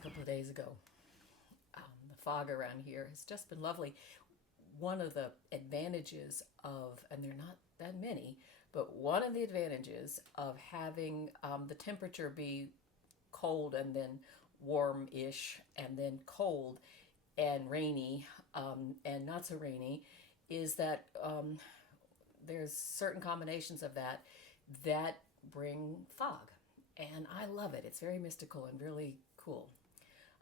a couple of days ago. The fog around here has just been lovely. One of the advantages of, and they're not that many, but one of the advantages of having the temperature be cold and then warm-ish and then cold and rainy and not so rainy is that there's certain combinations of that bring fog. And I love it. It's very mystical and really cool.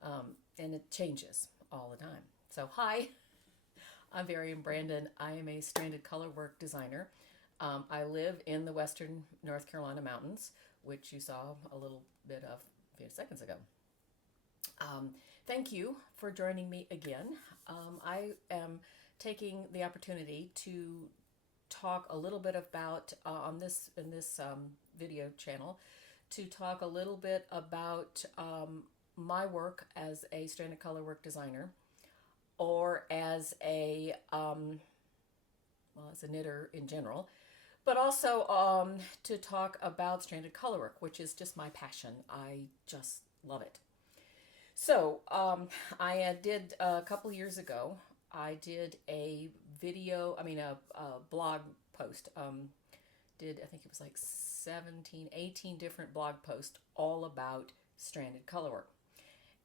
And it changes all the time. So, hi, I'm Varian Brandon. I am a stranded colorwork designer. I live in the western North Carolina mountains, which you saw a little bit of a few seconds ago. Thank you for joining me again. I am taking the opportunity to talk a little bit about in this video channel to talk a little bit about my work as a stranded colorwork designer, or as a as a knitter in general, but also to talk about stranded colorwork, which is just my passion. I just love it. So I did a couple years ago. I did a video, a blog post. I think it was like 17, 18 different blog posts all about stranded colorwork.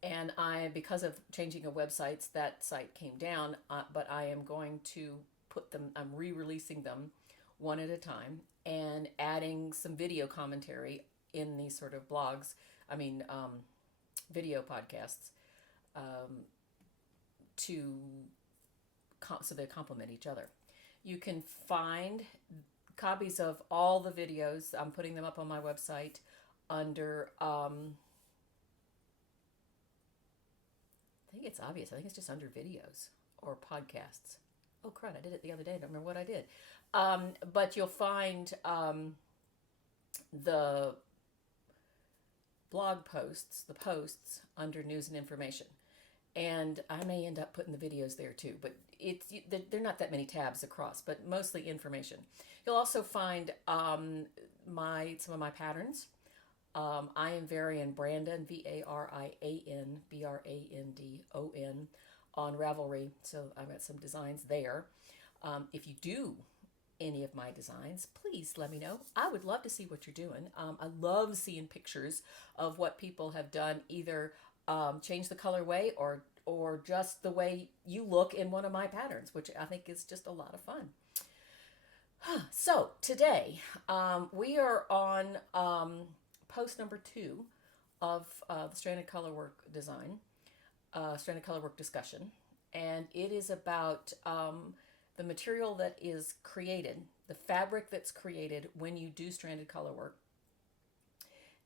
And because of changing of websites, that site came down, but I am going to put them, I'm re-releasing them one at a time and adding some video commentary in these sort of blogs, video podcasts, so they complement each other. You can find copies of all the videos. I'm putting them up on my website under, I think it's obvious. I think it's just under videos or podcasts. Oh, crud, I did it the other day. I don't remember what I did. But you'll find the blog posts, the posts under news and information. And I may end up putting the videos there too, but they're not that many tabs across, but mostly information. You'll also find some of my patterns. I am Varian Brandon, Varian Brandon on Ravelry, so I've got some designs there. If you do any of my designs, please let me know. I would love to see what you're doing. I love seeing pictures of what people have done, either change the colorway or just the way you look in one of my patterns, which I think is just a lot of fun. So today we are on post number 2 of the stranded colorwork design, stranded colorwork discussion, and it is about the material that is created, the fabric that's created when you do stranded colorwork,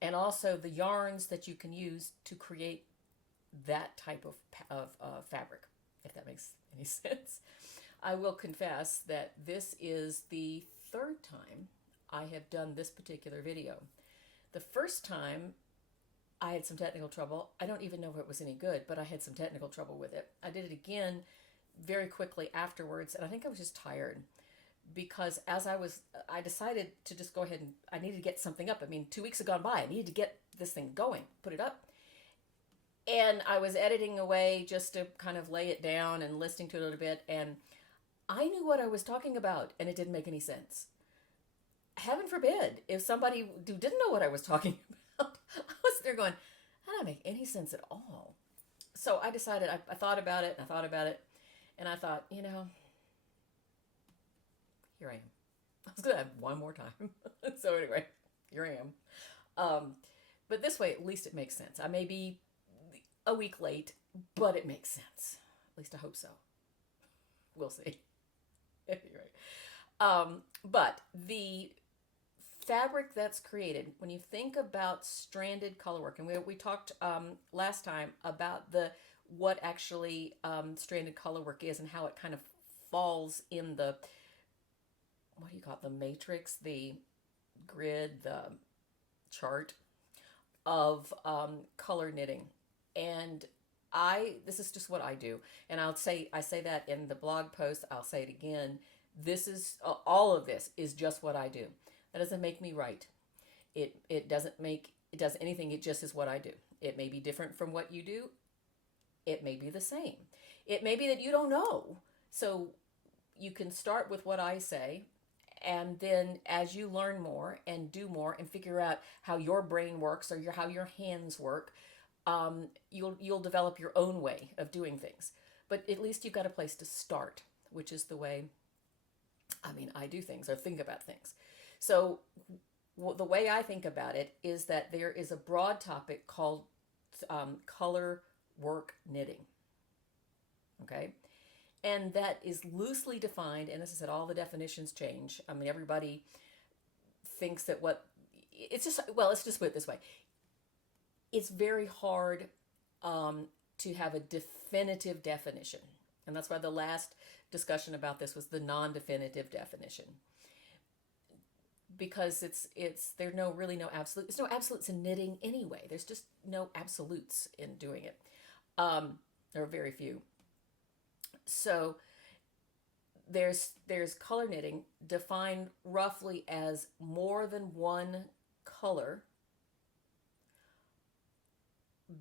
and also the yarns that you can use to create that type of fabric, if that makes any sense. I will confess that this is the 3rd time I have done this particular video. The first time I had some technical trouble. I don't even know if it was any good, but I had some technical trouble with it. I did it again very quickly afterwards, and I think I was just tired because I decided to just go ahead and I needed to get something up. 2 weeks had gone by. I needed to get this thing going, put it up. And I was editing away just to kind of lay it down and listening to it a little bit, and I knew what I was talking about, and it didn't make any sense. Heaven forbid if somebody who didn't know what I was talking about, I was there going, that doesn't make any sense at all. So I decided, I thought about it, and I thought about it, and I thought, here I am. I was going to have one more time. So anyway, here I am. But this way, at least it makes sense. I may be a week late, but it makes sense. At least I hope so. We'll see. Anyway, but the fabric that's created, when you think about stranded colorwork, and we talked last time about what actually stranded colorwork is and how it kind of falls in the, what do you call it, the matrix, the grid, the chart of color knitting. And this is just what I do. And I say that in the blog post, I'll say it again. This is, all of this is just what I do. That doesn't make me right. It does anything. It just is what I do. It may be different from what you do. It may be the same. It may be that you don't know. So you can start with what I say, and then as you learn more and do more and figure out how your brain works or how your hands work, you'll develop your own way of doing things. But at least you've got a place to start, which is the way, I do things or think about things. So the way I think about it is that there is a broad topic called color work knitting. Okay? And that is loosely defined, and as I said, all the definitions change. Everybody thinks that let's just put it this way. It's very hard to have a definitive definition. And that's why the last discussion about this was the non-definitive definition. Because there's really no absolute. There's no absolutes in knitting anyway. There's just no absolutes in doing it. There are very few. So there's color knitting defined roughly as more than one color,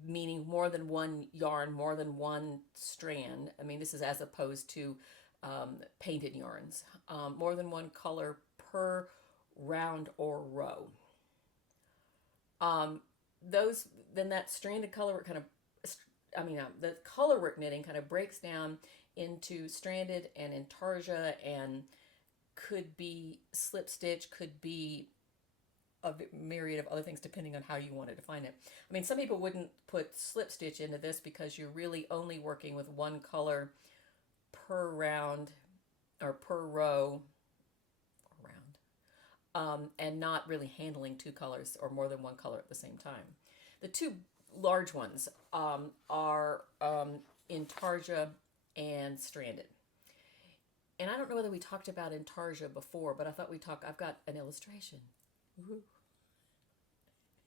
meaning more than one yarn, more than one strand. This is as opposed to painted yarns. More than one color per round or row. Then that stranded color kind of, the color work knitting kind of breaks down into stranded and intarsia, and could be slip stitch, could be a myriad of other things depending on how you want to define it. Some people wouldn't put slip stitch into this because you're really only working with one color per round or per row and not really handling two colors or more than one color at the same time. The two large ones are intarsia and stranded. And I don't know whether we talked about intarsia before, but I thought I've got an illustration.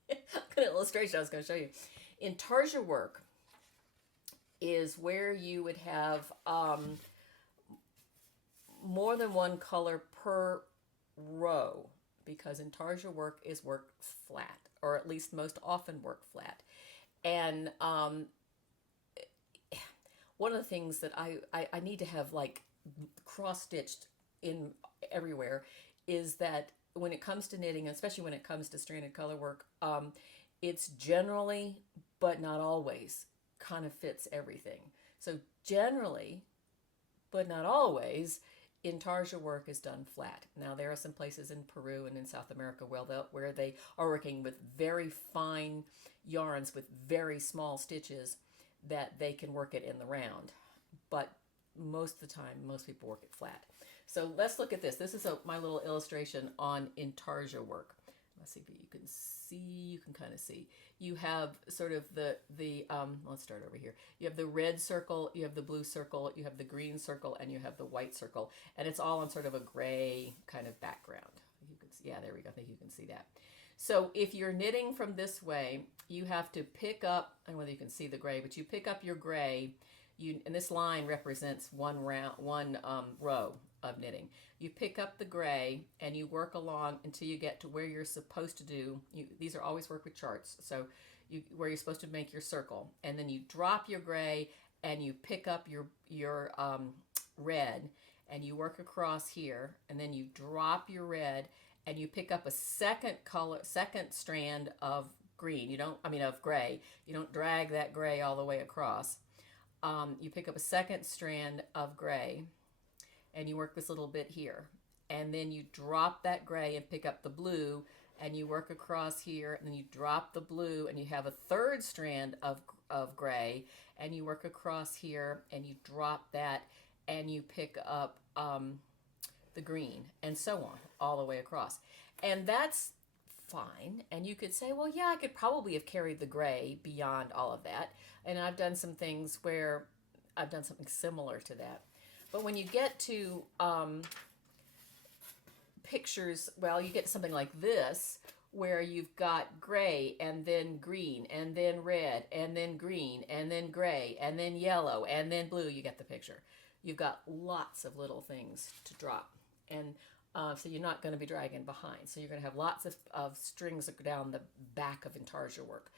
I've got an illustration I was going to show you. Intarsia work is where you would have more than one color per row, because intarsia work is worked flat, or at least most often worked flat. And one of the things that I need to have like cross-stitched in everywhere is that when it comes to knitting, especially when it comes to stranded color work, it's generally, but not always, kind of fits everything. So generally, but not always, intarsia work is done flat. Now there are some places in Peru and in South America where they are working with very fine yarns with very small stitches that they can work it in the round. But most of the time, most people work it flat. So let's look at this. This is my little illustration on intarsia work. Let's see if you can kind of see. You have sort of let's start over here. You have the red circle, you have the blue circle, you have the green circle, and you have the white circle. And it's all on sort of a gray kind of background. You can see, yeah, there we go. I think you can see that. So if you're knitting from this way, you have to pick up, I don't know whether you can see the gray, but you pick up your gray, and this line represents one row of knitting. You pick up the gray and you work along until you get to where you're supposed to do. These are always work with charts. So where you're supposed to make your circle, and then you drop your gray and you pick up your red and you work across here, and then you drop your red and you pick up a second strand of green. Of gray. You don't drag that gray all the way across. You pick up a second strand of gray and you work this little bit here, and then you drop that gray and pick up the blue and you work across here, and then you drop the blue and you have a third strand of gray and you work across here and you drop that and you pick up the green, and so on all the way across. And that's fine. And you could say, well, yeah, I could probably have carried the gray beyond all of that. And I've done some things where I've done something similar to that. But when you get to pictures, well, you get to something like this, where you've got gray and then green and then red and then green and then gray and then yellow and then blue. You get the picture. You've got lots of little things to drop. And so you're not going to be dragging behind. So you're going to have lots of strings down the back of intarsia work.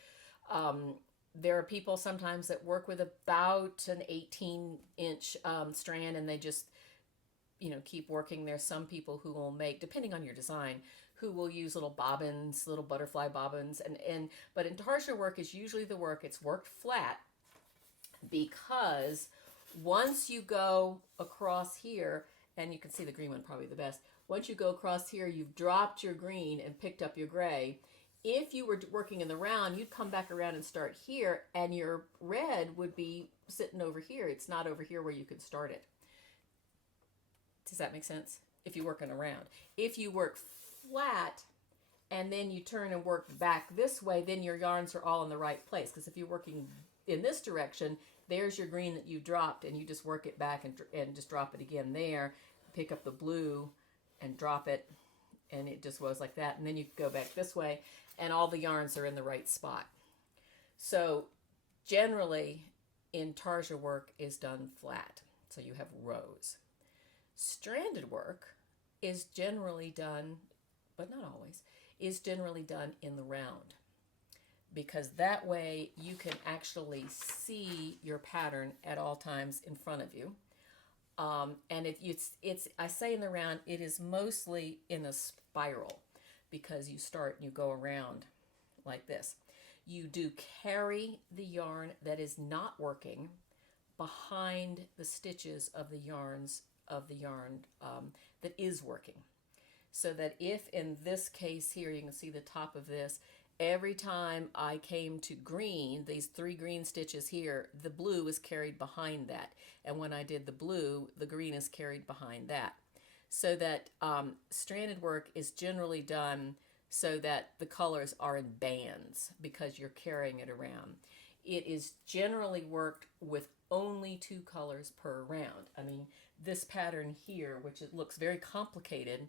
There are people sometimes that work with about an 18-inch strand, and they just, keep working. There's some people who will make, depending on your design, who will use little bobbins, little butterfly bobbins, but intarsia work is usually the work. It's worked flat because once you go across here, and you can see the green one probably the best. Once you go across here, you've dropped your green and picked up your gray. If you were working in the round, you'd come back around and start here, and your red would be sitting over here. It's not over here where you could start it. Does that make sense? If you work in a round. If you work flat and then you turn and work back this way, then your yarns are all in the right place. Because if you're working in this direction, there's your green that you dropped, and you just work it back and just drop it again there. Pick up the blue and drop it, and it just goes like that. And then you go back this way, and all the yarns are in the right spot. So generally, intarsia work is done flat. So you have rows. Stranded work is generally done, but not always, is generally done in the round, because that way you can actually see your pattern at all times in front of you. And if it's I say in the round, it is mostly in a spiral, because you start and you go around like this. You do carry the yarn that is not working behind the stitches of the yarn that is working. So that if in this case here, you can see the top of this, every time I came to green, these 3 green stitches here, the blue is carried behind that. And when I did the blue, the green is carried behind that. So that stranded work is generally done so that the colors are in bands, because you're carrying it around. It is generally worked with only 2 colors per round. I mean, this pattern here, which it looks very complicated,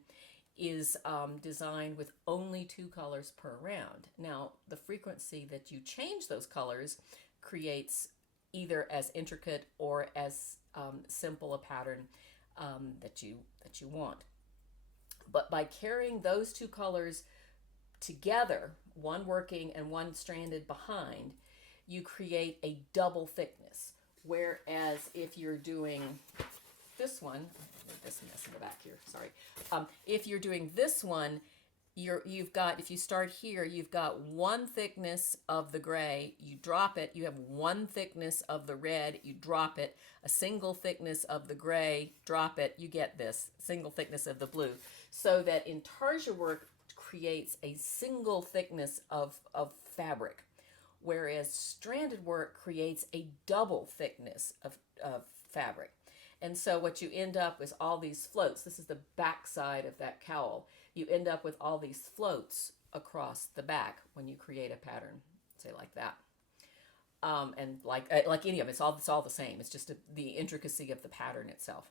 is designed with only 2 colors per round. Now, the frequency that you change those colors creates either as intricate or as simple a pattern that you want. But by carrying those 2 colors together, one working and one stranded behind, you create a double thickness. Whereas if you're doing this one, this mess in the back here, sorry. If you're doing this one, you've got, if you start here, you've got 1 thickness of the gray, you drop it, you have 1 thickness of the red, you drop it, a single thickness of the gray, drop it, you get this single thickness of the blue. So that intarsia work creates a single thickness of fabric, whereas stranded work creates a double thickness of fabric. And so what you end up with all these floats. This is the back side of that cowl. You end up with all these floats across the back when you create a pattern, say like that. And like any of them, it's all the same. It's just the intricacy of the pattern itself.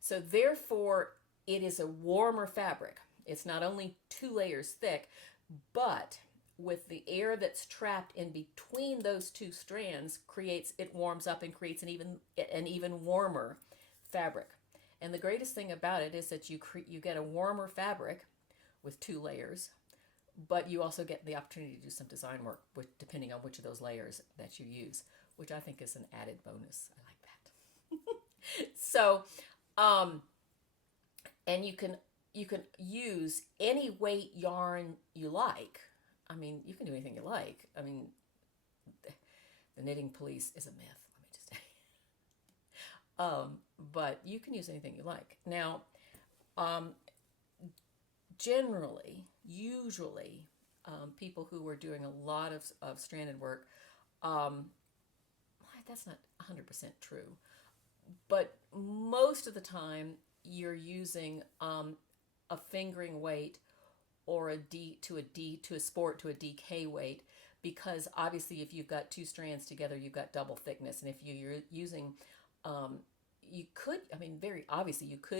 So therefore, it is a warmer fabric. It's not only 2 layers thick, but with the air that's trapped in between those 2 strands, it warms up and creates an even warmer fabric. And the greatest thing about it is that you get a warmer fabric with 2 layers, but you also get the opportunity to do some design work depending on which of those layers that you use, which I think is an added bonus. I like that. So, and you can use any weight yarn you like. I mean, you can do anything you like. I mean, the knitting police is a myth, let me just say. But you can use anything you like. Now, usually, people who are doing a lot of stranded work, that's not 100% true, but most of the time you're using a fingering weight or a DK weight, because obviously if you've got 2 strands together, you've got double thickness. And if you're using, you could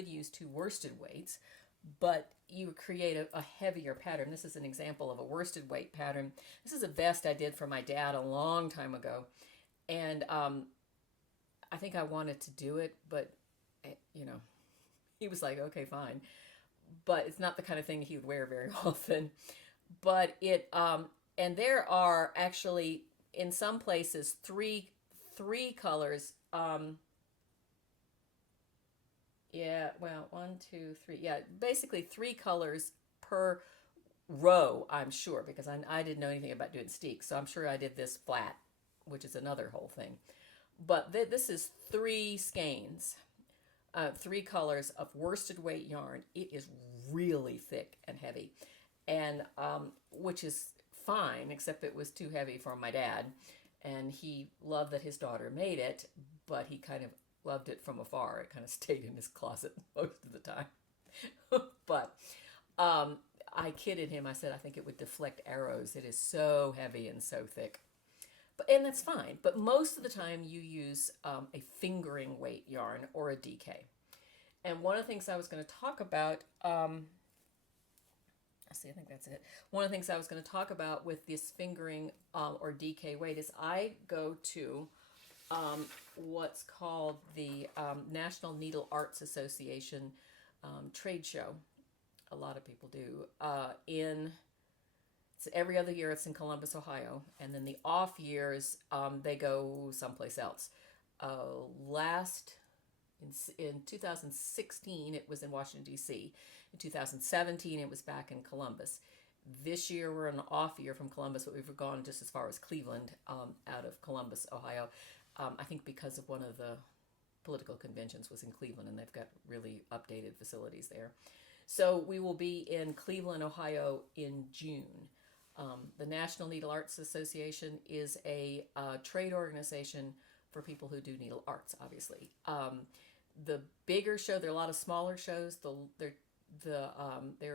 use 2 worsted weights, but you create a heavier pattern. This is an example of a worsted weight pattern. This is a vest I did for my dad a long time ago. And I think I wanted to do it, but, he was like, okay, fine. But it's not the kind of thing he would wear very often. But and there are actually in some places three colors. Yeah, well, one, two, three. Yeah, basically three colors per row, I'm sure, because I didn't know anything about doing steeks, so I'm sure I did this flat, which is another whole thing. But this is three skeins, three colors of worsted weight yarn. It is really thick and heavy, and which is fine, except it was too heavy for my dad, and he loved that his daughter made it, but he kind of loved it from afar. It kind of stayed in his closet most of the time. But I kidded him. I said I think it would deflect arrows. It is so heavy and so thick. And that's fine. But most of the time, you use a fingering weight yarn or a DK. And one of the things I was going to talk about, I think that's it. One of the things I was going to talk about with this fingering or DK weight is I go to what's called the National Needle Arts Association trade show. A lot of people do. It's every other year. It's in Columbus, Ohio, and then the off years they go someplace else. Last in 2016, it was in Washington D.C. In 2017, it was back in Columbus. This year we're in an off year from Columbus, but we've gone just as far as Cleveland, out of Columbus, Ohio. I think because of one of the political conventions was in Cleveland, and they've got really updated facilities there. So we will be in Cleveland, Ohio in June. The National Needle Arts Association is a trade organization for people who do needle arts, obviously. The bigger show, there are a lot of smaller shows. There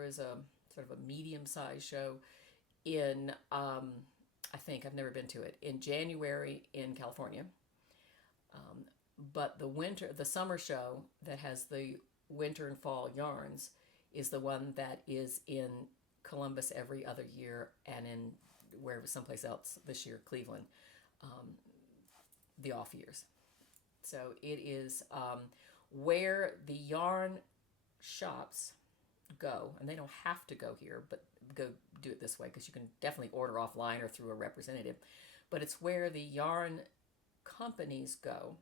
is a sort of a medium-sized show in, I think, I've never been to it, in January in California. But the summer show that has the winter and fall yarns is the one that is in Columbus every other year, and in wherever someplace else this year, Cleveland, the off years. So it is where the yarn shops go, and they don't have to go here, but go do it this way because you can definitely order offline or through a representative. But it's where the yarn companies go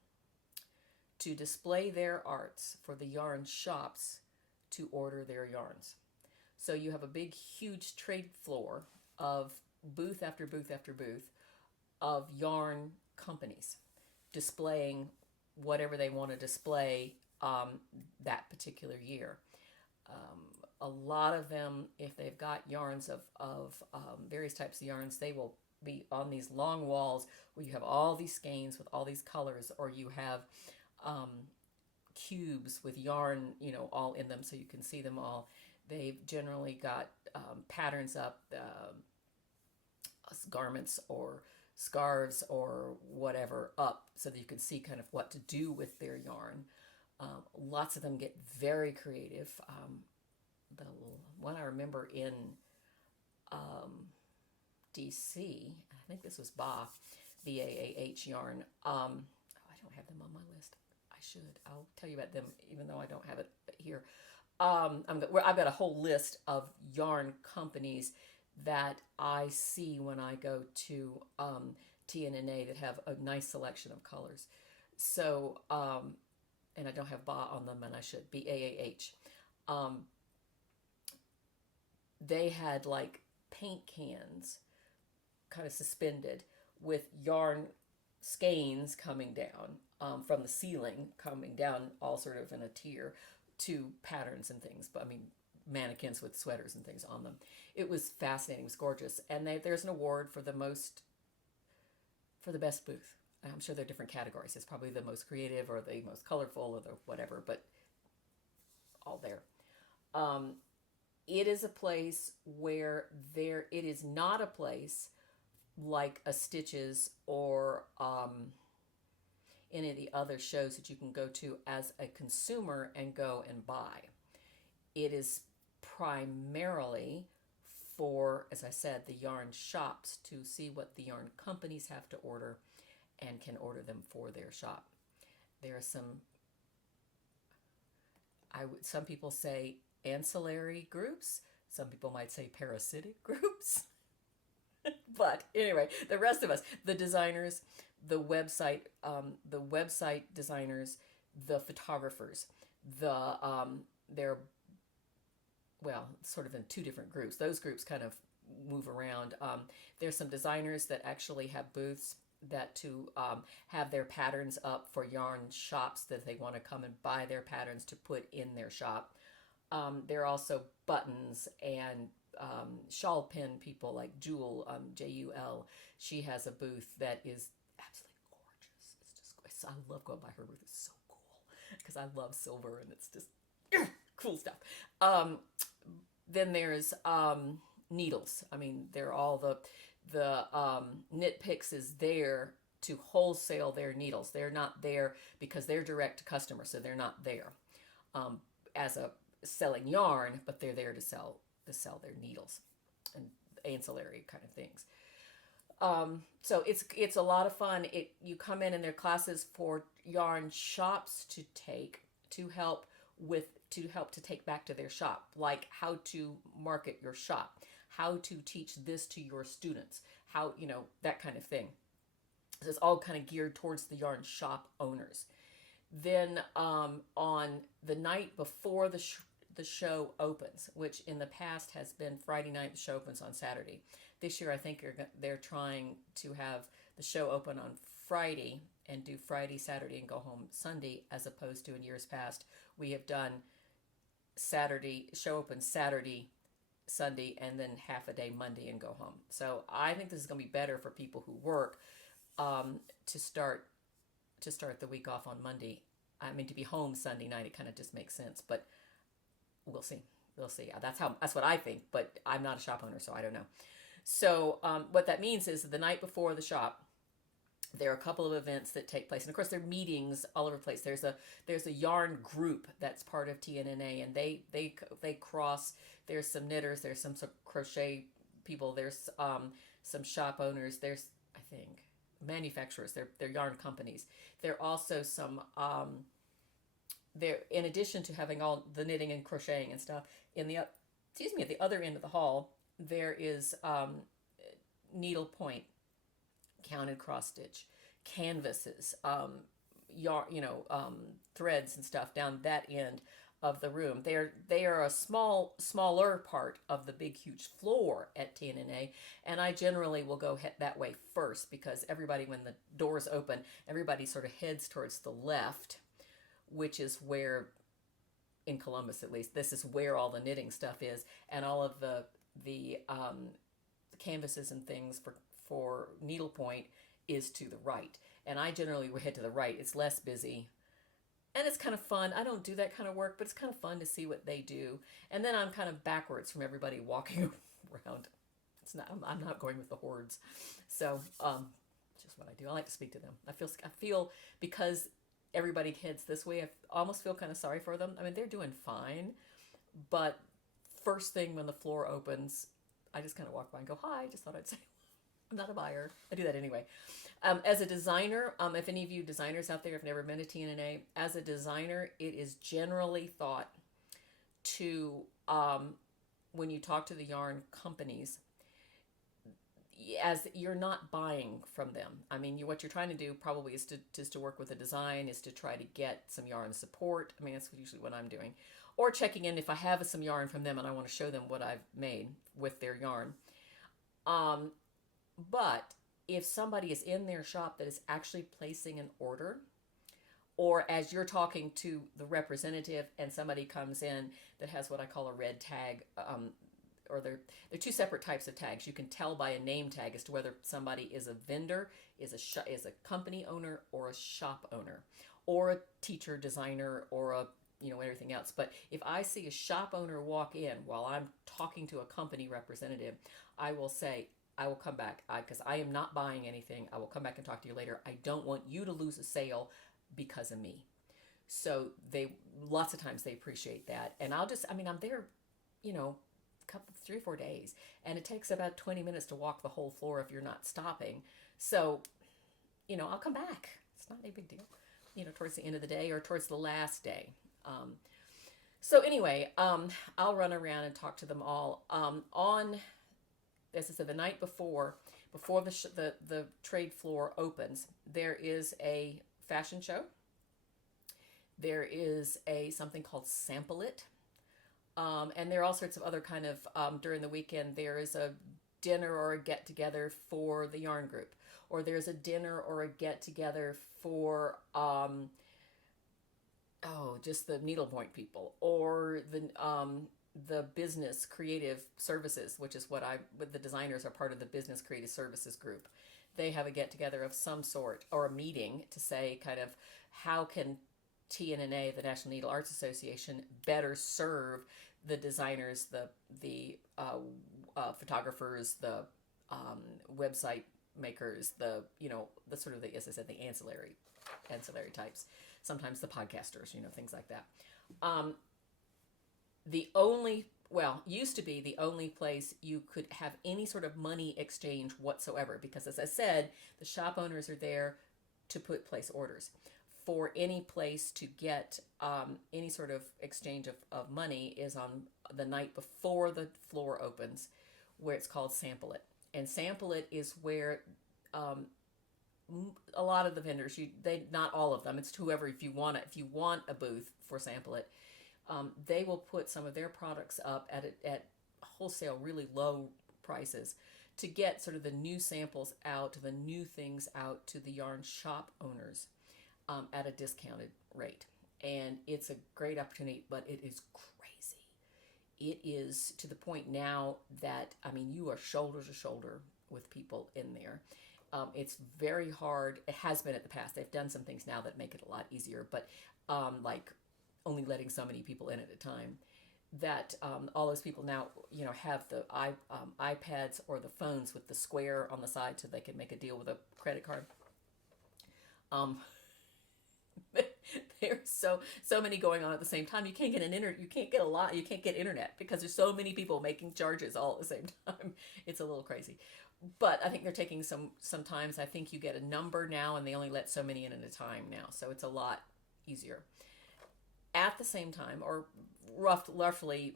to display their arts for the yarn shops to order their yarns. So you have a big, huge trade floor of booth after booth after booth of yarn companies displaying whatever they want to display that particular year. A lot of them, if they've got yarns of various types of yarns, they will be on these long walls where you have all these skeins with all these colors, or you have cubes with yarn, all in them so you can see them all. They've generally got patterns up, garments or scarves or whatever up so that you can see kind of what to do with their yarn. Lots of them get very creative. The one I remember in DC, I think this was BAAH yarn. I don't have them on my list. I should. I'll tell you about them even though I don't have it here. I've got a whole list of yarn companies that I see when I go to TNNA that have a nice selection of colors. So, and I don't have BA on them, and I should. BAAH. They had like paint cans kind of suspended with yarn skeins coming down from the ceiling, coming down all sort of in a tier to patterns and things. But I mean, mannequins with sweaters and things on them. It was fascinating. It was gorgeous. And there's an award for the best booth. I'm sure there are different categories. It's probably the most creative or the most colorful or the whatever, but all there. It is a place where it is not a place like a Stitches or any of the other shows that you can go to as a consumer and go and buy. It is primarily for, as I said, the yarn shops to see what the yarn companies have to order and can order them for their shop. There are some, some people say ancillary groups. Some people might say parasitic groups. But anyway, the rest of us, the designers, the website designers, the photographers, they're, well, sort of in two different groups. Those groups kind of move around. There's some designers that actually have booths that to have their patterns up for yarn shops that they want to come and buy their patterns to put in their shop. There are also buttons and shawl pin people like Jewel, Jul. She has a booth that is absolutely gorgeous. It's just, I love going by her booth. It's so cool because I love silver and it's just cool stuff. Then there's needles. I mean, they're all the Knit Picks is there to wholesale their needles. They're not there because they're direct to customers, so they're not there as a selling yarn, but they're there to sell their needles and ancillary kind of things. So it's a lot of fun. You come in and there are classes for yarn shops to take to help to take back to their shop, like how to market your shop, how to teach this to your students, how, that kind of thing. So it's all kind of geared towards the yarn shop owners. Then on the night before the show opens, which in the past has been Friday night, the show opens on Saturday. This year, I think they're trying to have the show open on Friday and do Friday, Saturday, and go home Sunday, as opposed to in years past, we have done Saturday, show open Saturday, Sunday, and then half a day Monday and go home. So I think this is going to be better for people who work to start the week off on Monday. I mean, to be home Sunday night, it kind of just makes sense, but we'll see. We'll see. That's what I think, but I'm not a shop owner, so I don't know. So what that means is the night before the shop, there are a couple of events that take place, and of course there are meetings all over the place. There's a yarn group that's part of TNNA, and they cross. There's some knitters, there's some crochet people, there's some shop owners, there's, I think, manufacturers. They're yarn companies. There are also some there, in addition to having all the knitting and crocheting and stuff, at the other end of the hall, there is needlepoint, counted cross stitch, canvases, threads and stuff down that end of the room. They are a smaller part of the big huge floor at TNNA, and I generally will go that way first because everybody, when the doors open, everybody sort of heads towards the left, which is where, in Columbus at least, this is where all the knitting stuff is, and all of the canvases and things for needlepoint is to the right. And I generally will head to the right. It's less busy. And it's kind of fun. I don't do that kind of work, but it's kind of fun to see what they do. And then I'm kind of backwards from everybody walking around. I'm not going with the hordes. So, just what I do. I like to speak to them. I feel because everybody heads this way, I almost feel kind of sorry for them. I mean, they're doing fine, but first thing when the floor opens, I just kind of walk by and go, hi, I just thought I'd say, I'm not a buyer. I do that anyway. As a designer, if any of you designers out there have never been to TNNA, as a designer, it is generally thought to, when you talk to the yarn companies, as you're not buying from them. I mean, what you're trying to do probably is to work with a design, is to try to get some yarn support. I mean, that's usually what I'm doing. Or checking in if I have some yarn from them and I want to show them what I've made with their yarn. But if somebody is in their shop that is actually placing an order, or as you're talking to the representative and somebody comes in that has what I call a red tag, or they're two separate types of tags. You can tell by a name tag as to whether somebody is a vendor, is a company owner, or a shop owner, or a teacher, designer, or everything else. But if I see a shop owner walk in while I'm talking to a company representative, I will say, I will come back because I am not buying anything. I will come back and talk to you later. I don't want you to lose a sale because of me. So lots of times they appreciate that. And I'm there, couple 3 or 4 days, and it takes about 20 minutes to walk the whole floor if you're not stopping. So, I'll come back. It's not a big deal, towards the end of the day or towards the last day. So anyway, I'll run around and talk to them all. On as I said, the night before the trade floor opens, there is a fashion show. There is a something called Sample It, and there are all sorts of other kind of during the weekend. There is a dinner or a get together for the yarn group, or there's a dinner or a get together for just the needlepoint people, or the business creative services, which is what the designers are part of the business creative services group. They have a get together of some sort or a meeting to say kind of how can TNNA, the National Needle Arts Association, better serve the designers, the photographers, the website makers, the sort of the, as I said, the ancillary types, sometimes the podcasters, things like that. Used to be the only place you could have any sort of money exchange whatsoever, because as I said, the shop owners are there to place orders. For any place to get any sort of exchange of money is on the night before the floor opens, where it's called Sample It. And Sample It is where a lot of the vendors, not all of them, it's whoever, if you want a booth for Sample It, they will put some of their products up at wholesale, really low prices, to get sort of the new samples out, the new things out to the yarn shop owners at a discounted rate. And it's a great opportunity, but it is crazy. It is to the point now that, you are shoulder to shoulder with people in there. It's very hard. It has been in the past. They've done some things now that make it a lot easier, but like only letting so many people in at a time, that all those people now, have the iPads or the phones with the square on the side so they can make a deal with a credit card. There's so many going on at the same time. You can't get you can't get internet because there's so many people making charges all at the same time. It's a little crazy. But I think they're taking sometimes I think you get a number now and they only let so many in at a time now. So it's a lot easier. At the same time, or roughly,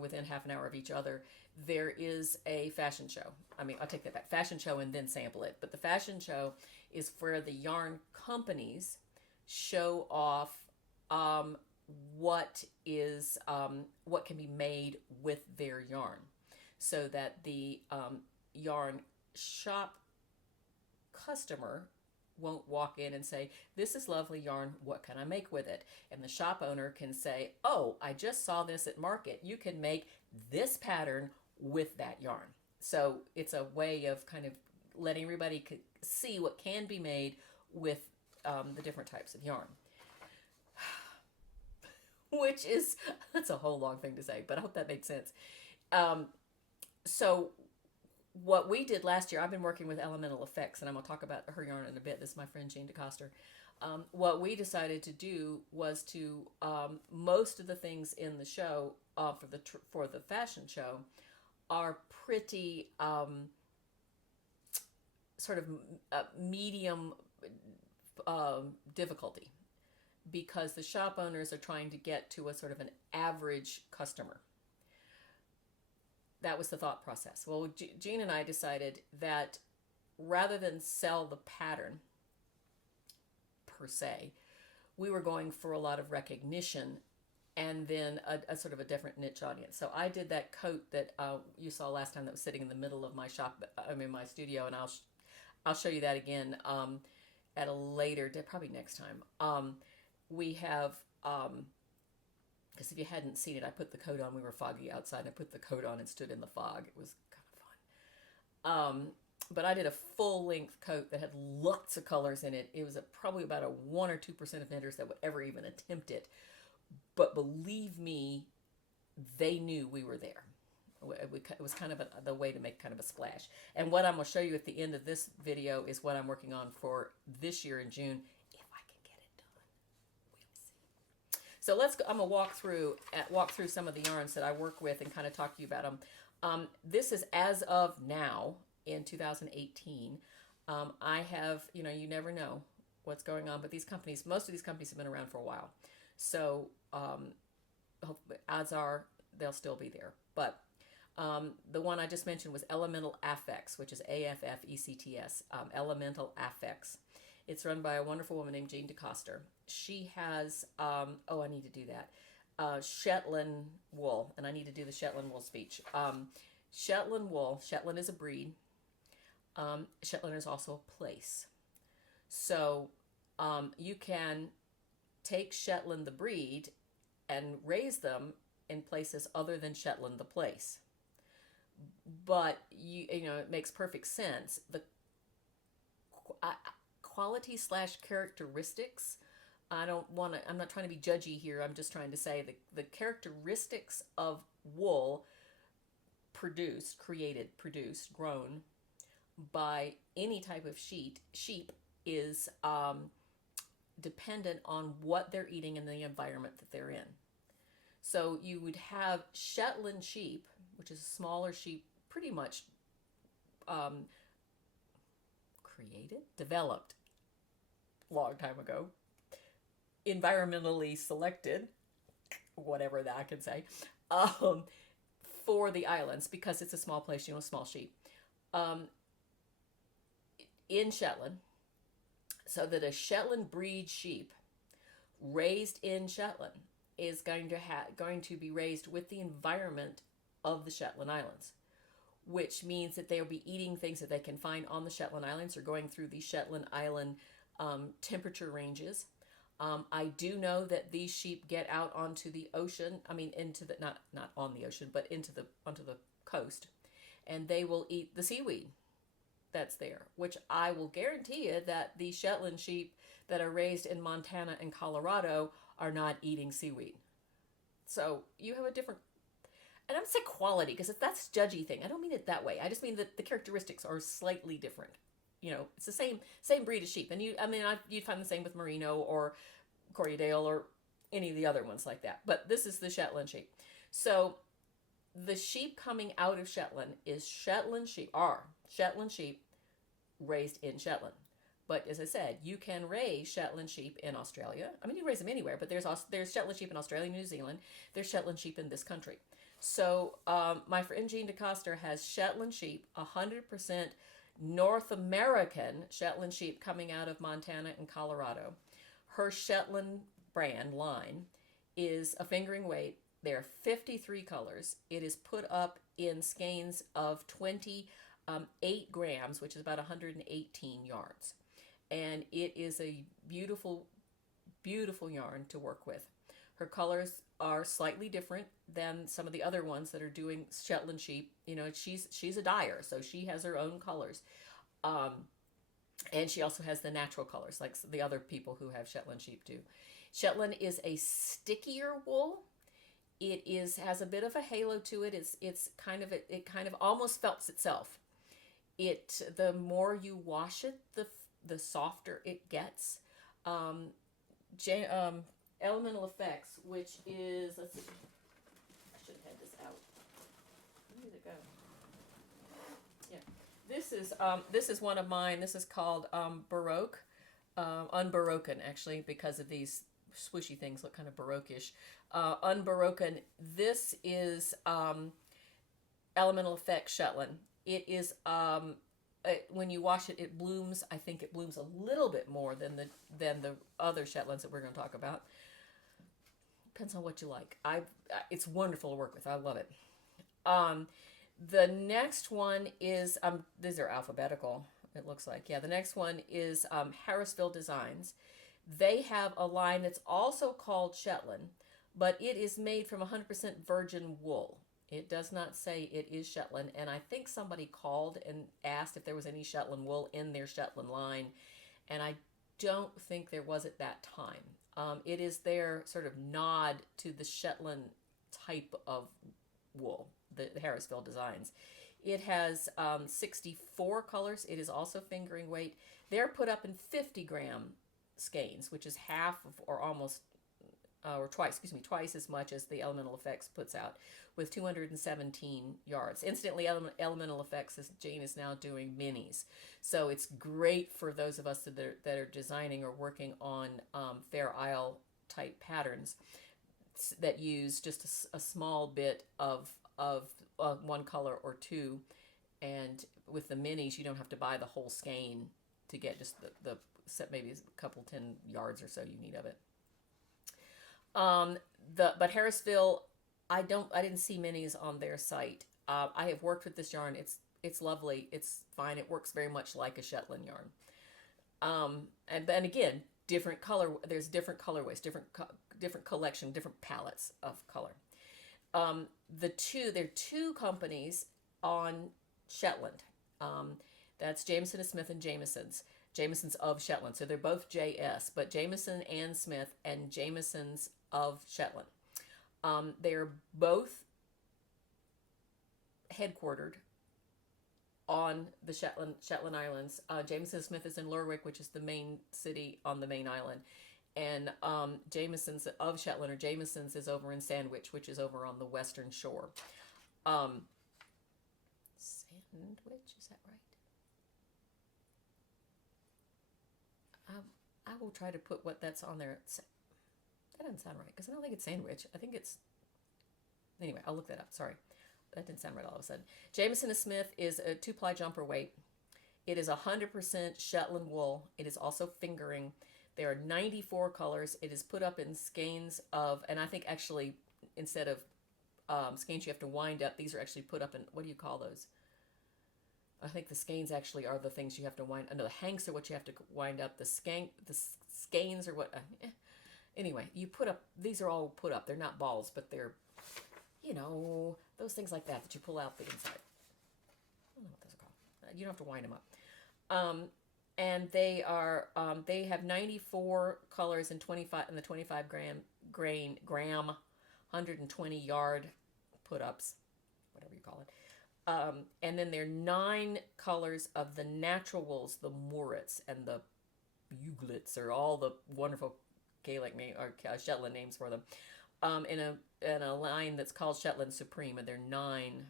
within half an hour of each other, there is a fashion show. I'll take that back. Fashion show and then Sample It. But the fashion show is where the yarn companies show off what can be made with their yarn, so that the yarn shop customer won't walk in and say, this is lovely yarn, what can I make with it? And the shop owner can say, oh, I just saw this at market. You can make this pattern with that yarn. So it's a way of kind of letting everybody see what can be made with the different types of yarn. That's a whole long thing to say, but I hope that makes sense. So what we did last year, I've been working with Elemental Effects, and I'm going to talk about her yarn in a bit. This is my friend Jean DeCoster. What we decided to do was to, most of the things in the show for the fashion show are pretty sort of medium difficulty, because the shop owners are trying to get to a sort of an average customer. That was the thought process. Well, Jean and I decided that rather than sell the pattern per se, we were going for a lot of recognition and then a sort of a different niche audience. So I did that coat that you saw last time that was sitting in the middle of my shop, my studio, and I'll show you that again at a later, probably next time. We have, because if you hadn't seen it, I put the coat on. We were foggy outside, and I put the coat on and stood in the fog. It was kind of fun. But I did a full-length coat that had lots of colors in it. It was probably about a 1 or 2% of knitters that would ever even attempt it. But believe me, they knew we were there. It was kind of the way to make kind of a splash. And what I'm going to show you at the end of this video is what I'm working on for this year in June, if I can get it done. We'll see. So let's go. I'm going to walk through some of the yarns that I work with and kind of talk to you about them. This is as of now in 2018. I have, you never know what's going on, but most of these companies have been around for a while. So odds are they'll still be there. But The one I just mentioned was Elemental Affects, which is AFFECTS, Elemental Affects. It's run by a wonderful woman named Jean DeCoster. She has, I need to do that, Shetland wool, and I need to do the Shetland wool speech. Shetland wool, Shetland is a breed. Shetland is also a place. So you can take Shetland the breed and raise them in places other than Shetland the place. But you know it makes perfect sense. The quality slash characteristics. I'm not trying to be judgy here. I'm just trying to say the characteristics of wool produced, grown by any type of sheep is dependent on what they're eating and the environment that they're in. So you would have Shetland sheep, which is a smaller sheep, pretty much developed a long time ago, environmentally selected, whatever that I can say, for the islands because it's a small place, small sheep. In Shetland, so that a Shetland breed sheep raised in Shetland is going to be raised with the environment of the Shetland Islands, which means that they'll be eating things that they can find on the Shetland Islands or going through the Shetland Island temperature ranges. I do know that these sheep get out onto the ocean. I mean, into the not on the ocean, but onto the coast, and they will eat the seaweed that's there, which I will guarantee you that the Shetland sheep that are raised in Montana and Colorado are not eating seaweed. So you have a different, and I'm saying quality because that's a judgy thing. I don't mean it that way. I just mean that the characteristics are slightly different. It's the same breed of sheep, and you'd find the same with Merino or Corriedale or any of the other ones like that. But this is the Shetland sheep. So the sheep coming out of Shetland is Shetland sheep raised in Shetland. But as I said, you can raise Shetland sheep in Australia. I mean, you can raise them anywhere, but there's Shetland sheep in Australia, New Zealand. There's Shetland sheep in this country. So my friend Jean DeCoster has Shetland sheep, 100% North American Shetland sheep coming out of Montana and Colorado. Her Shetland brand line is a fingering weight. There are 53 colors. It is put up in skeins of 28 grams, which is about 118 yards. And it is a beautiful, beautiful yarn to work with. Her colors are slightly different than some of the other ones that are doing Shetland sheep. She's a dyer, so she has her own colors. And she also has the natural colors, like the other people who have Shetland sheep do. Shetland is a stickier wool. It has a bit of a halo to it. It kind of almost felts itself. The more you wash it, the softer it gets. Elemental Effects, which is, let's see, I should have had this out. Where did it go? Yeah, this is one of mine. This is called Baroque, Unbaroken actually, because of these swooshy things look kind of Baroque-ish. Unbaroken. This is Elemental Effects Shetland. It is when you wash it, it blooms. I think it blooms a little bit more than the other Shetlands that we're going to talk about. Depends on what you like. It's wonderful to work with. I love it. The next one is these are alphabetical. It looks like, yeah. The next one is Harrisville Designs. They have a line that's also called Shetland, but it is made from 100% virgin wool. It does not say it is Shetland, and I think somebody called and asked if there was any Shetland wool in their Shetland line, and I don't think there was at that time. It is their sort of nod to the Shetland type of wool, the Harrisville Designs. It has 64 colors. It is also fingering weight. They're put up in 50-gram skeins, which is half of, or almost, or twice as much as the Elemental Effects puts out, with 217 yards. Incidentally, Elemental Effects, Jane is now doing minis. So it's great for those of us that are designing or working on Fair Isle type patterns that use just a small bit of of one color or two. And with the minis, you don't have to buy the whole skein to get just the set, maybe a couple 10 yards or so you need of it. But Harrisville, I didn't see minis on their site. I have worked with this yarn. It's lovely. It's fine. It works very much like a Shetland yarn. And then again, different color. There's different colorways, different collection, different palettes of color. There are two companies on Shetland. That's Jameson and Smith and Jameson's. Jameson's of Shetland. So they're both JS, but Jameson and Smith and Jameson's of Shetland. They're both headquartered on the Shetland Islands. Jameson Smith is in Lerwick, which is the main city on the main island. And Jameson's of Shetland, or Jameson's, is over in Sandwich, which is over on the western shore. Sandwich, is that right? I will try to put what that's on there. That doesn't sound right, because I don't think it's Sandwich. I think it's... Anyway, I'll look that up. Sorry. That didn't sound right all of a sudden. Jameson & Smith is a 2-ply jumper weight. It is 100% Shetland wool. It is also fingering. There are 94 colors. It is put up in skeins of... And I think actually, instead of skeins you have to wind up, these are actually put up in... What do you call those? I think the skeins actually are the things you have to wind. No, the hanks are what you have to wind up. The skeins are what. Anyway, you put up. These are all put up. They're not balls, but they're, those things like that you pull out the inside. I don't know what those are called. You don't have to wind them up. And they are. They have 94 colors and 25 in the 25 gram, 120 yard put ups, whatever you call it. And then there are 9 colors of the natural wools, the Moritz and the Buglets, or all the wonderful Gaelic name or Shetland names for them, in a line that's called Shetland Supreme, and there are 9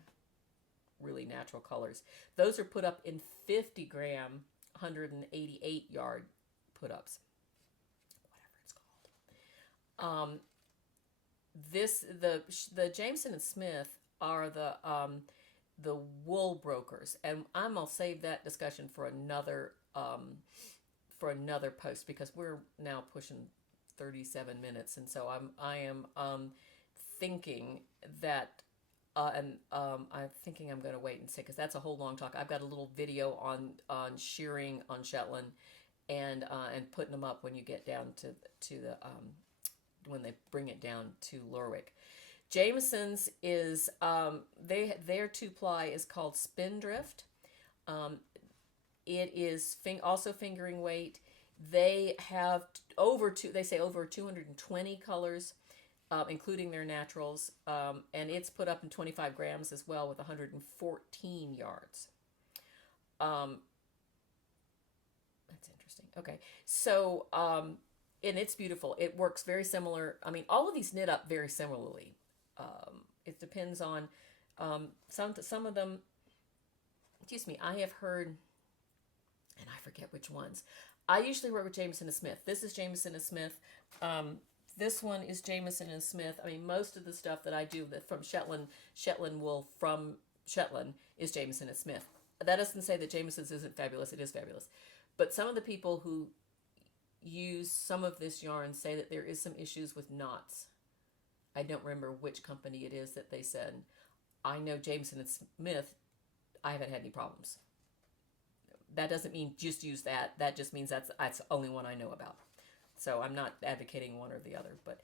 really natural colors. Those are put up in 50 gram, 188 yard put ups, whatever it's called. The Jameson and Smith are the wool brokers, and I'm gonna save that discussion for another post, because we're now pushing 37 minutes, and so I am thinking that I'm thinking I'm going to wait and see, because that's a whole long talk. I've got a little video on shearing on Shetland, and putting them up when you get down to the when they bring it down to Lerwick. Jameson's is their 2-ply is called Spindrift. It is also fingering weight. They have over 220 colors, including their naturals, and it's put up in 25 grams as well, with 114 yards. That's interesting. Okay, so and it's beautiful. It works very similar. I mean, all of these knit up very similarly. It depends on some of them. Excuse me. I have heard, and I forget which ones. I usually work with Jameson and Smith. This is Jameson and Smith. This one is Jameson and Smith. I mean, most of the stuff that I do from Shetland wool from Shetland is Jameson and Smith. That doesn't say that Jameson's isn't fabulous. It is fabulous. But some of the people who use some of this yarn say that there is some issues with knots. I don't remember which company it is that they said. I know Jameson and Smith, I haven't had any problems. That doesn't mean just use that. That just means that's the only one I know about. So I'm not advocating one or the other. But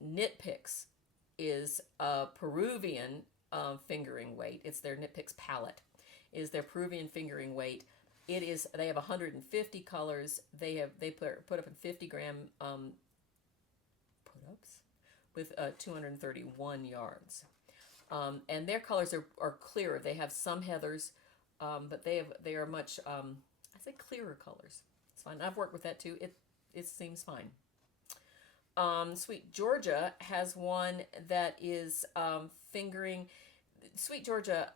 Knit Picks is a Peruvian fingering weight. It's their Knit Picks palette. It is their Peruvian fingering weight. It is. They have 150 colors. They put up in 50 gram put ups with 231 yards. And their colors are clearer. They have some heathers, but they are much I say clearer colors. It's fine. I've worked with that too. It seems fine. Sweet Georgia has one that is fingering. Sweet Georgia,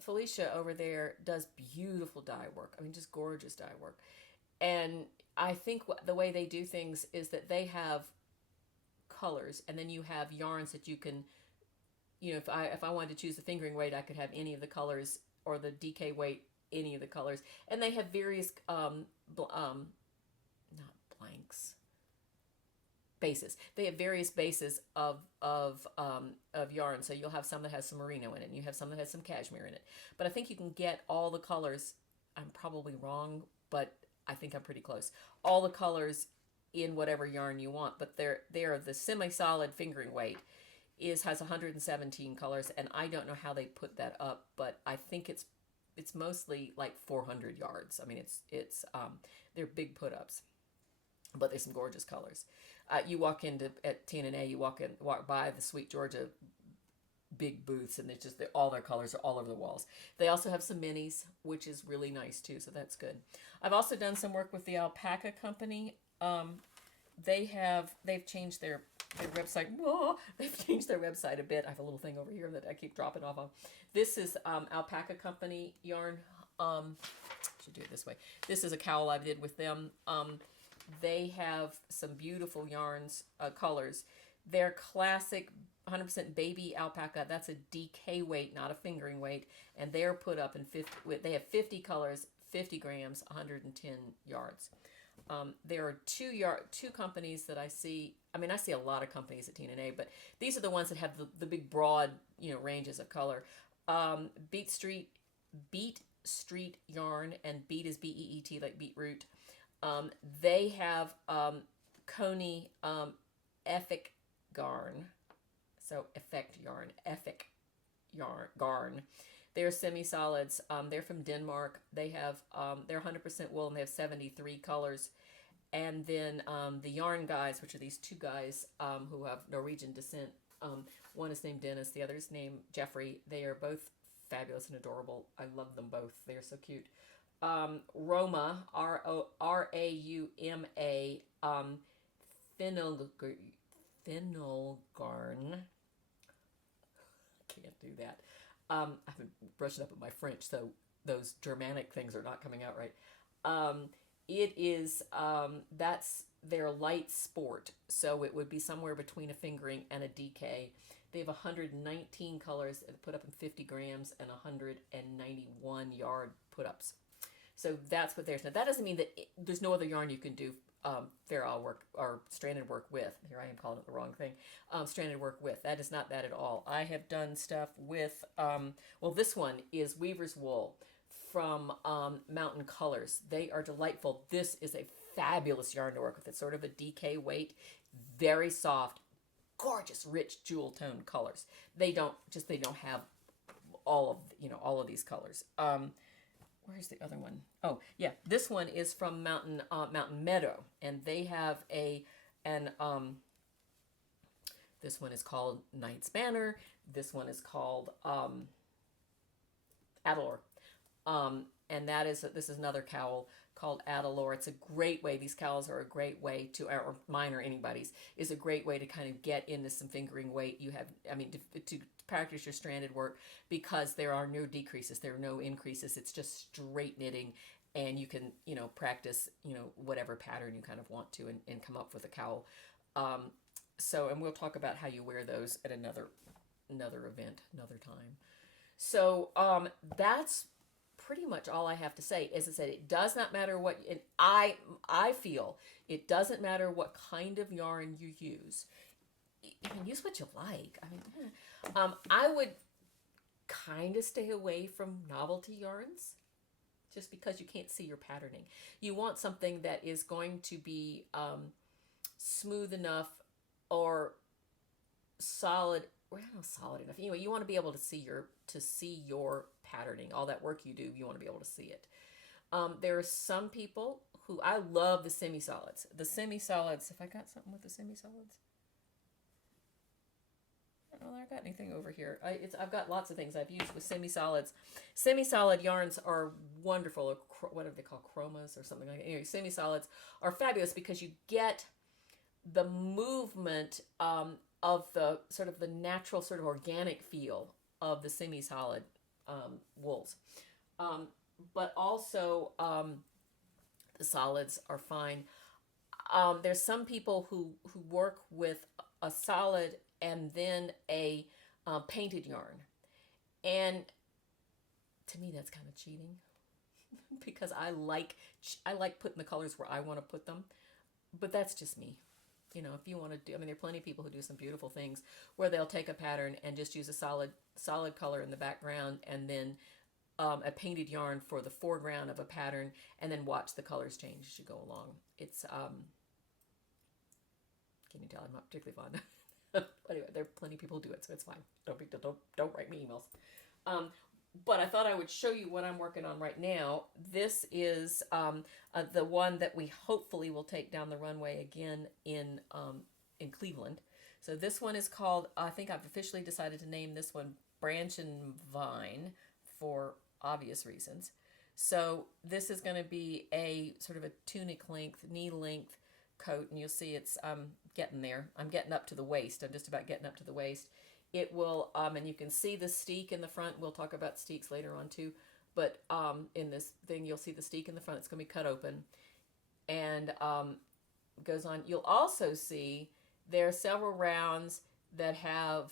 Felicia over there does beautiful dye work. I mean, just gorgeous dye work. And I think the way they do things is that they have colors, and then you have yarns that you can, if I wanted to choose the fingering weight, I could have any of the colors, or the DK weight, any of the colors. And they have various not blanks, bases. They have various bases of yarn. So you'll have some that has some merino in it, and you have some that has some cashmere in it. But I think you can get all the colors. I'm probably wrong, but I think I'm pretty close. All the colors in whatever yarn you want. But they're the semi-solid fingering weight has 117 colors, and I don't know how they put that up, but I think it's mostly like 400 yards. I mean, it's they're big put-ups, but there's some gorgeous colors. You walk into at TNA, you walk by the Sweet Georgia big booths, and it's just all their colors are all over the walls. They also have some minis, which is really nice too, so that's good. I've also done some work with the Alpaca Company. They've changed their website. Whoa, they've changed their website a bit. I have a little thing over here that I keep dropping off of. This is Alpaca Company yarn. Should do it this way. This is a cowl I did with them. They have some beautiful yarns, colors. They're classic 100% baby alpaca. That's a DK weight, not a fingering weight. And they're put up in 50, they have 50 colors, 50 grams, 110 yards. There are two companies that I see. I mean, I see a lot of companies at TNA, but these are the ones that have the big broad, ranges of color. Beet Street Yarn, and beet is BEET, like beetroot. They have Coney Effic Garn, so Effect Yarn, Effic Garn. They're semi-solids. They're from Denmark. They have they're 100% wool, and they have 73 colors. And then the Yarn Guys, which are these two guys who have Norwegian descent. One is named Dennis, the other is named Jeffrey. They are both fabulous and adorable. I love them both. They are so cute. Roma, Rauma, Fennel Garn. Can't do that. I've been brushing up with my French, so those Germanic things are not coming out right. It is, that's their light sport, so it would be somewhere between a fingering and a DK. They have 119 colors put up in 50 grams and 191 yard put-ups. So that's what there's. Now, that doesn't mean that there's no other yarn you can do Fair work or stranded work with. Here I am calling it the wrong thing. Stranded work with. That is not that at all. I have done stuff with, well, this one is Weaver's Wool from Mountain Colors. They are delightful. This is a fabulous yarn to work with. It's sort of a DK weight, very soft, gorgeous, rich jewel toned colors. They don't have all of these colors. Where's the other one? Oh, yeah. This one is from Mountain Meadow, and they have this one is called Knight's Banner. This one is called Adelor. And this is another cowl called Adelor. It's a great way. These cowls are a great way to, or mine or anybody's, is a great way to kind of get into some fingering weight. You have, to practice your stranded work, because there are no decreases, there are no increases. It's just straight knitting, and you can, practice, whatever pattern you kind of want to, and come up with a cowl. And we'll talk about how you wear those at another event, another time. So that's pretty much all I have to say. As I said, it does not matter what, and I feel it doesn't matter what kind of yarn you use. You can use what you like. I would kind of stay away from novelty yarns, just because you can't see your patterning. You want something that is going to be smooth enough or solid. Well, not solid enough. Anyway, you want to be able to see your patterning. All that work you do, you want to be able to see it. There are some people who, I love the semi-solids. The semi-solids. Have I got something with the semi-solids? I don't know that I got anything over here. I've got lots of things I've used with semi-solids. Semi-solid yarns are wonderful. What do they call, chromas or something like that? Anyway, semi-solids are fabulous because you get the movement of the sort of the natural, sort of organic feel of the semi-solid wools. But also the solids are fine. There's some people who work with a solid and then a painted yarn. And to me, that's kind of cheating because I like putting the colors where I want to put them, but that's just me. You know, if you want to do, I mean, there are plenty of people who do some beautiful things where they'll take a pattern and just use a solid color in the background, and then a painted yarn for the foreground of a pattern, and then watch the colors change as you go along. It's can you tell I'm not particularly fond. Anyway, there are plenty of people who do it, so it's fine. Don't write me emails. But I thought I would show you what I'm working on right now. This is the one that we hopefully will take down the runway again in Cleveland. So this one is called, I think I've officially decided to name this one Branch and Vine for obvious reasons. So this is going to be a sort of a tunic length, knee length coat, and you'll see it's getting there. I'm getting up to the waist. I'm just about getting up to the waist. It will, and you can see the steek in the front. We'll talk about steeks later on too. But in this thing, you'll see the steek in the front. It's going to be cut open and goes on. You'll also see there are several rounds that have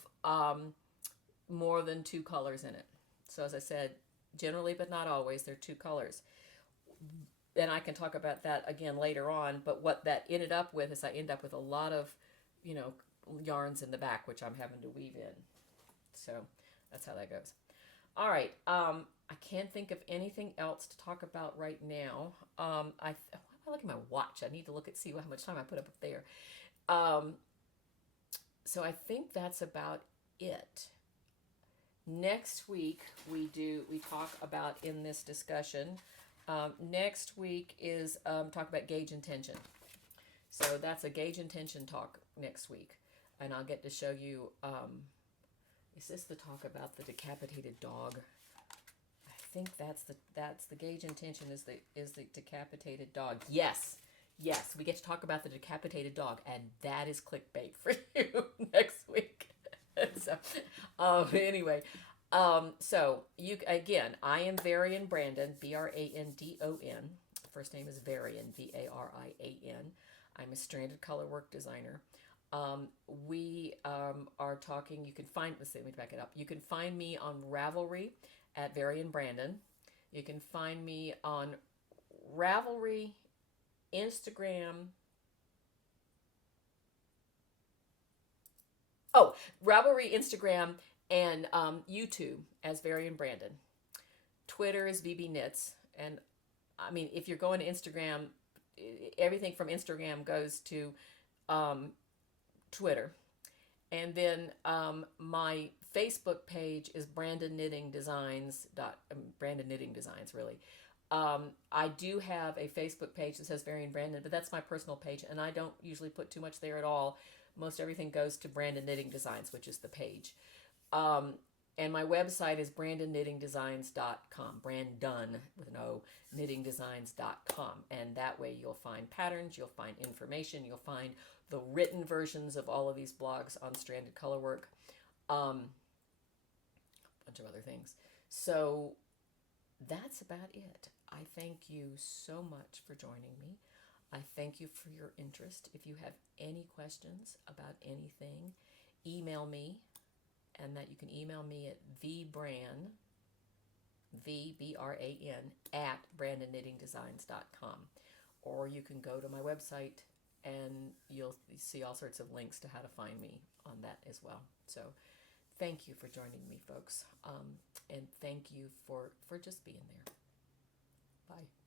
more than 2 colors in it. So as I said, generally, but not always, there are 2 colors. And I can talk about that again later on. But what that ended up with is I end up with a lot of, yarns in the back, which I'm having to weave in. So that's how that goes. All right. I can't think of anything else to talk about right now. Why am I looking at my watch? I need to see how much time I put up there. So I think that's about it. Next week we talk about in this discussion. Next week is talk about gauge and tension. So that's a gauge and tension talk next week. And I'll get to show you, is this the talk about the decapitated dog? I think that's the gauge and tension is the decapitated dog. Yes, we get to talk about the decapitated dog, and that is clickbait for you next week. So, anyway, so you again, I am Varian Brandon, Brandon. First name is Varian, Varian. I'm a stranded colorwork designer. We are talking. You can find. Let me back it up. You can find me on Ravelry at Varian Brandon. You can find me on Ravelry, Instagram. Oh, Ravelry, Instagram, and YouTube as Varian Brandon. Twitter is VB Knits, and I mean, if you're going to Instagram, everything from Instagram goes to Twitter. And then my Facebook page is Brandon Knitting Designs, really. I do have a Facebook page that says Varian Brandon, but that's my personal page, and I don't usually put too much there at all. Most everything goes to Brandon Knitting Designs, which is the page. And my website is brandonknittingdesigns.com, Brandon with an O, knittingdesigns.com. And that way you'll find patterns, you'll find information, you'll find the written versions of all of these blogs on stranded colorwork, a bunch of other things. So that's about it. I thank you so much for joining me. I thank you for your interest. If you have any questions about anything, email me. And that you can email me at vbran, VBRAN, at brandonknittingdesigns.com. Or you can go to my website and you'll see all sorts of links to how to find me on that as well. So thank you for joining me, folks. And thank you for just being there. Bye.